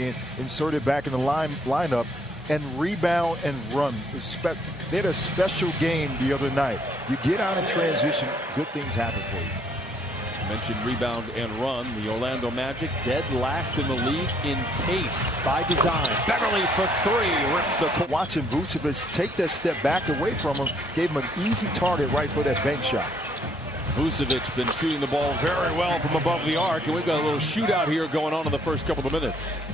being inserted back in the lineup, and rebound and run. They had a special game the other night. You get out in transition, good things happen for you. Mentioned rebound and run. The Orlando Magic dead last in the league in pace by design. Beverly for three. Rips the watching Vucevic take that step back away from him, gave him an easy target right for that bank shot. Vucevic been shooting the ball very well from above the arc, and we've got a little shootout here going on in the first couple of minutes.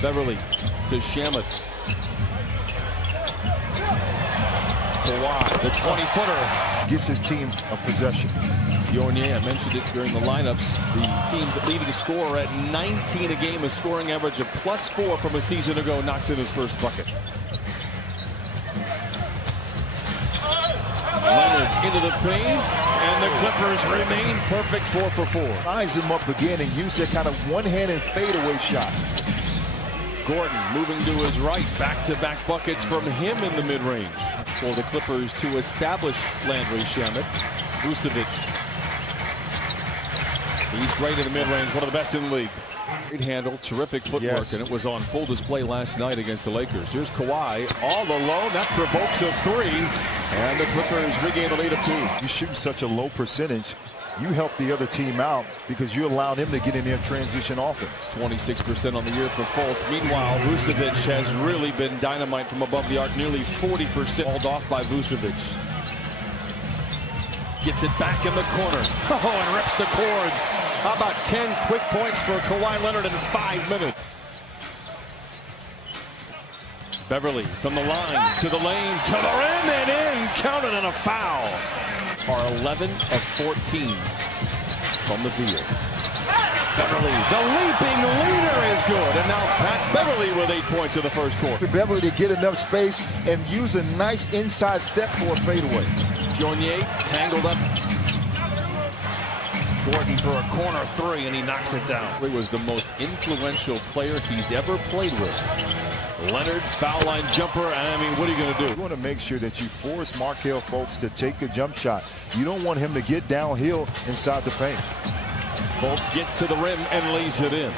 Beverly to Shamet. Kawhi, the 20-footer. Gets his team a possession. Fournier, I mentioned it during the lineups. The team's leading scorer at 19 a game, a scoring average of +4 from a season ago, knocks in his first bucket. Leonard into the paint, and the Clippers remain perfect 4 for 4. Ties him up again and use that kind of one-handed fadeaway shot. Gordon moving to his right, back-to-back buckets from him in the mid-range. For the Clippers to establish Landry Shamet. Vucevic. He's great in the mid-range, one of the best in the league. Great handle, terrific footwork, and it was on full display last night against the Lakers. Here's Kawhi, all alone, that provokes a three, and the Clippers regain the lead of 2. You shoot such a low percentage, you help the other team out because you allow them to get in their transition offense. 26% on the year for Fultz. Meanwhile, Vucevic has really been dynamite from above the arc, nearly 40% hauled off by Vucevic. Gets it back in the corner. Oh, and rips the cords. How about 10 quick points for Kawhi Leonard in 5 minutes? Beverly from the line to the lane to the rim and in. Counted on a foul. Are 11 of 14 from the field. Beverly, the leaping leader is good. And now Pat Beverly with 8 points in the first quarter. Beverly to get enough space and use a nice inside step for a fadeaway. Fournier tangled up. Gordon for a corner three, and he knocks it down. He was the most influential player he's ever played with. Leonard, foul line jumper, and I mean, what are you going to do? You want to make sure that you force Markelle Fultz to take a jump shot. You don't want him to get downhill inside the paint. Fultz gets to the rim and lays it in.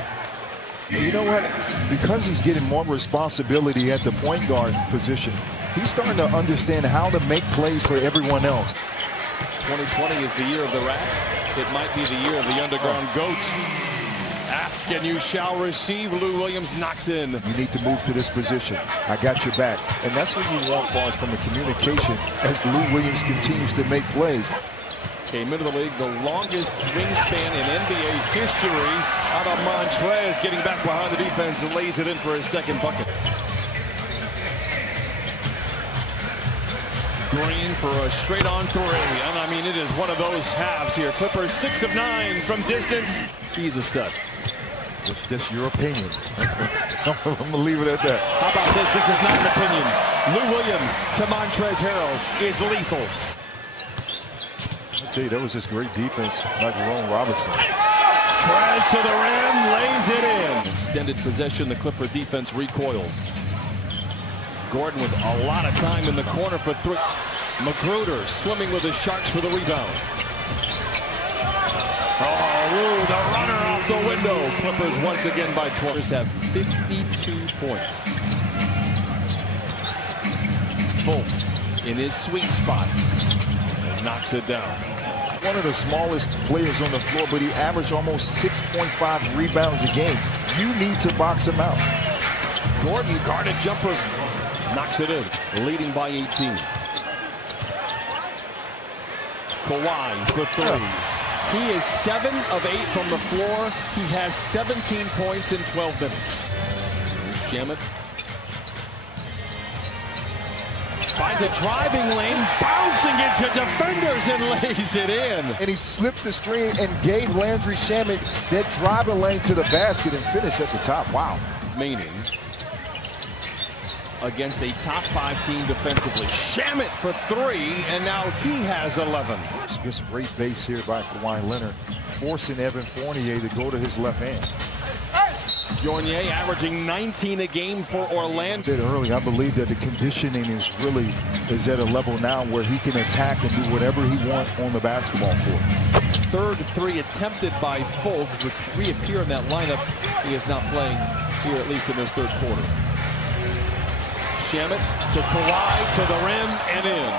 You know what? Because he's getting more responsibility at the point guard position, he's starting to understand how to make plays for everyone else. 2020 is the year of the rat. It might be the year of the underground goat. Ask and you shall receive. Lou Williams knocks in. You need to move to this position. I got your back. And that's what you want, Boss, from the communication as Lou Williams continues to make plays. Came into the league the longest wingspan in NBA history. How about Montrez getting back behind the defense and lays it in for his second bucket. Green for a straight-on three, and I mean, it is one of those halves here. Clippers 6 of 9 from distance. He's a stud. It's just your opinion. I'm going to leave it at that. How about this? This is not an opinion. Lou Williams to Montrezl Harrell is lethal. I tell you, that was just great defense by Jerome Robinson. Trez to the rim, lays it in. Extended possession, the Clipper defense recoils. Gordon with a lot of time in the corner for three. Magruder swimming with the Sharks for the rebound. Oh, the runner off the window. Clippers once again by 12. Clippers have 52 points. Fultz in his sweet spot and knocks it down. One of the smallest players on the floor, but he averaged almost 6.5 rebounds a game. You need to box him out. Gordon guarded jumper. Knocks it in, leading by 18. Kawhi for three. He is 7 of 8 from the floor. He has 17 points in 12 minutes. Shamet finds a driving lane, bouncing into defenders and lays it in. And he slipped the screen and gave Landry Shamet that driving lane to the basket and finished at the top. Wow. Meaning against a top 5 team defensively. Shamet for three, and now he has 11. Just great base here by Kawhi Leonard, forcing Evan Fournier to go to his left hand. Fournier averaging 19 a game for Orlando. I said earlier, I believe that the conditioning is at a level now where he can attack and do whatever he wants on the basketball court. third three attempted by Fultz to reappear in that lineup. He is not playing here, at least in this third quarter. Shamet to Kawhi, to the rim, and in.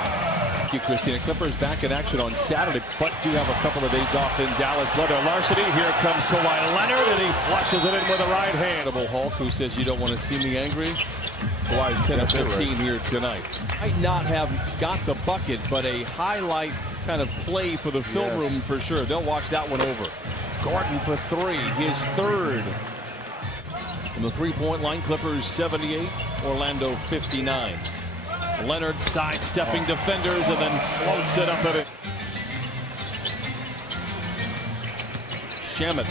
Thank you, Christina. Clippers back in action on Saturday, but do have a couple of days off in Dallas. Leather larceny. Here comes Kawhi Leonard, and he flushes it in with a right hand. Hulk, who says you don't want to see me angry. Kawhi's 10 of 15 here tonight. Might not have got the bucket, but a highlight kind of play for the film room for sure. They'll watch that one over. Gordon for three, his third. From the three-point line, Clippers 78, Orlando 59. Leonard sidestepping defenders and then floats it up at it. Shamet,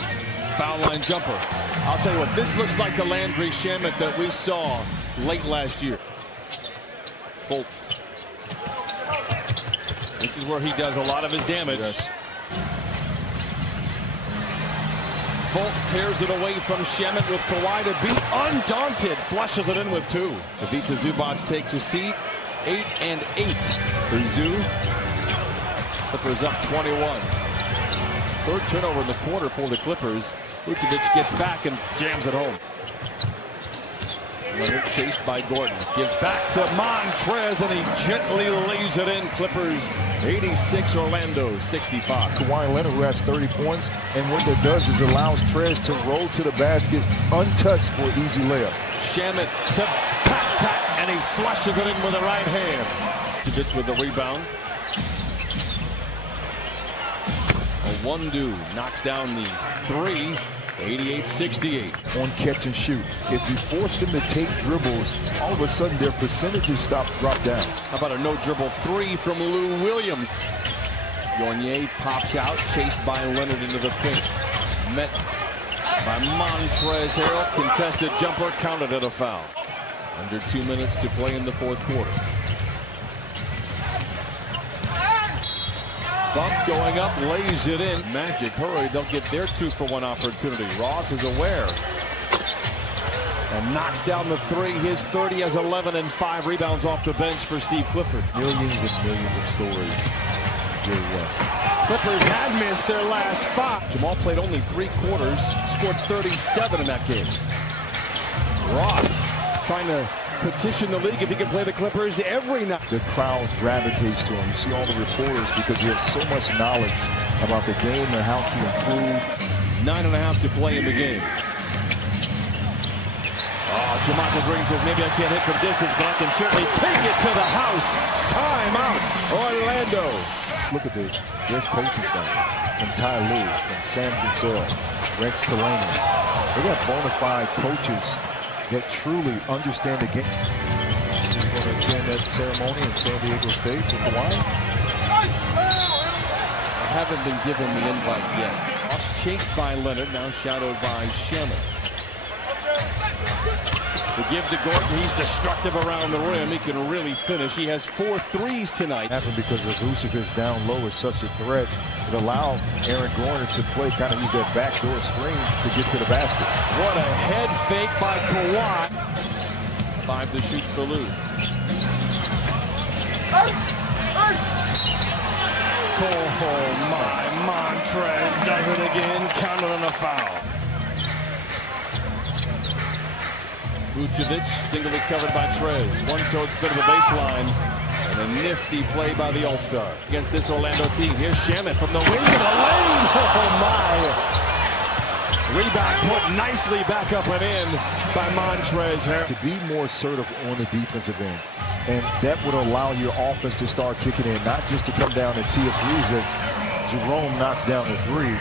foul line jumper. I'll tell you what, this looks like the Landry Shamet that we saw late last year. Fultz. This is where he does a lot of his damage. Yes. Fultz tears it away from Shamet with Kawhi to beat. Undaunted, flushes it in with two. Ivica Zubac takes a seat. 8 and 8 for Zoo. Clippers up 21. Third turnover in the quarter for the Clippers. Vucevic gets back and jams it home. Leonard chased by Gordon. Gives back to Montrez, and he gently lays it in. Clippers 86, Orlando 65. Kawhi Leonard, who has 30 points, and what that does is allows Trez to roll to the basket untouched for an easy layup. Shamet to pat, and he flushes it in with the right hand. Vucevic with the rebound. Wondu knocks down the three. 88-68. On catch and shoot. If you force them to take dribbles, all of a sudden their percentages drop down. How about a no-dribble three from Lou Williams? Fournier pops out, chased by Leonard into the paint. Met by Montrezl Harrell. Contested jumper, counted at a foul. Under 2 minutes to play in the fourth quarter. Bump going up, lays it in. Magic, hurry, they'll get their 2-for-1 opportunity. Ross is aware. And knocks down the three. His 30 has 11 and 5 rebounds off the bench for Steve Clifford. Millions and millions of stories. Jerry West. Clippers had missed their last 5. Jamal played only 3 quarters, scored 37 in that game. Ross trying to petition the league if he can play the Clippers every night. The crowd gravitates to him. You see all the reporters because he has so much knowledge about the game and how to improve. 9.5 to play in the game. JaMychal Green says maybe I can't hit from distance, but I can certainly take it to the house. Time out, Orlando. Look at their coaching staff. From Ty Lue, from Sam Cassell, Rex Kalani. They got bona fide coaches that truly understand the game. He's going to attend that ceremony in San Diego State for Kawhi. I haven't been given the invite yet. Ross chased by Leonard, now shadowed by Shamet. To give to Gordon, he's destructive around the rim. He can really finish. He has 4 threes tonight. Happened because of Vucevic down low is such a threat. It allowed Aaron Gordon to play, kind of use that backdoor screen to get to the basket. What a head fake by Kawhi. 5 to shoot for Lou. Oh my, Montrez does it again, counted on a foul. Vucevic singly covered by Trez. One toe spin to the baseline. And a nifty play by the All-Star against this Orlando team. Here's Shamet from the wing to the lane. Oh my. Rebound put nicely back up and in by Montrez Harrell. To be more assertive on the defensive end. And that would allow your offense to start kicking in, not just to come down and tee up threes as Jerome knocks down the three.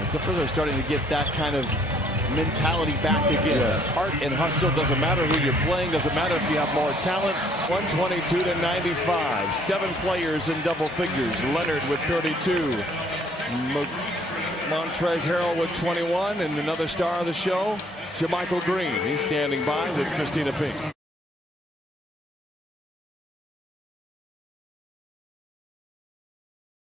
The Clippers are starting to get that kind of mentality back again. Yeah. Heart and hustle, doesn't matter who you're playing, doesn't matter if you have more talent. 122 to 95. 7 players in double figures. Leonard with 32. Montrezl Harrell with 21, and another star of the show, JaMychal Green. He's standing by with Christina Pink.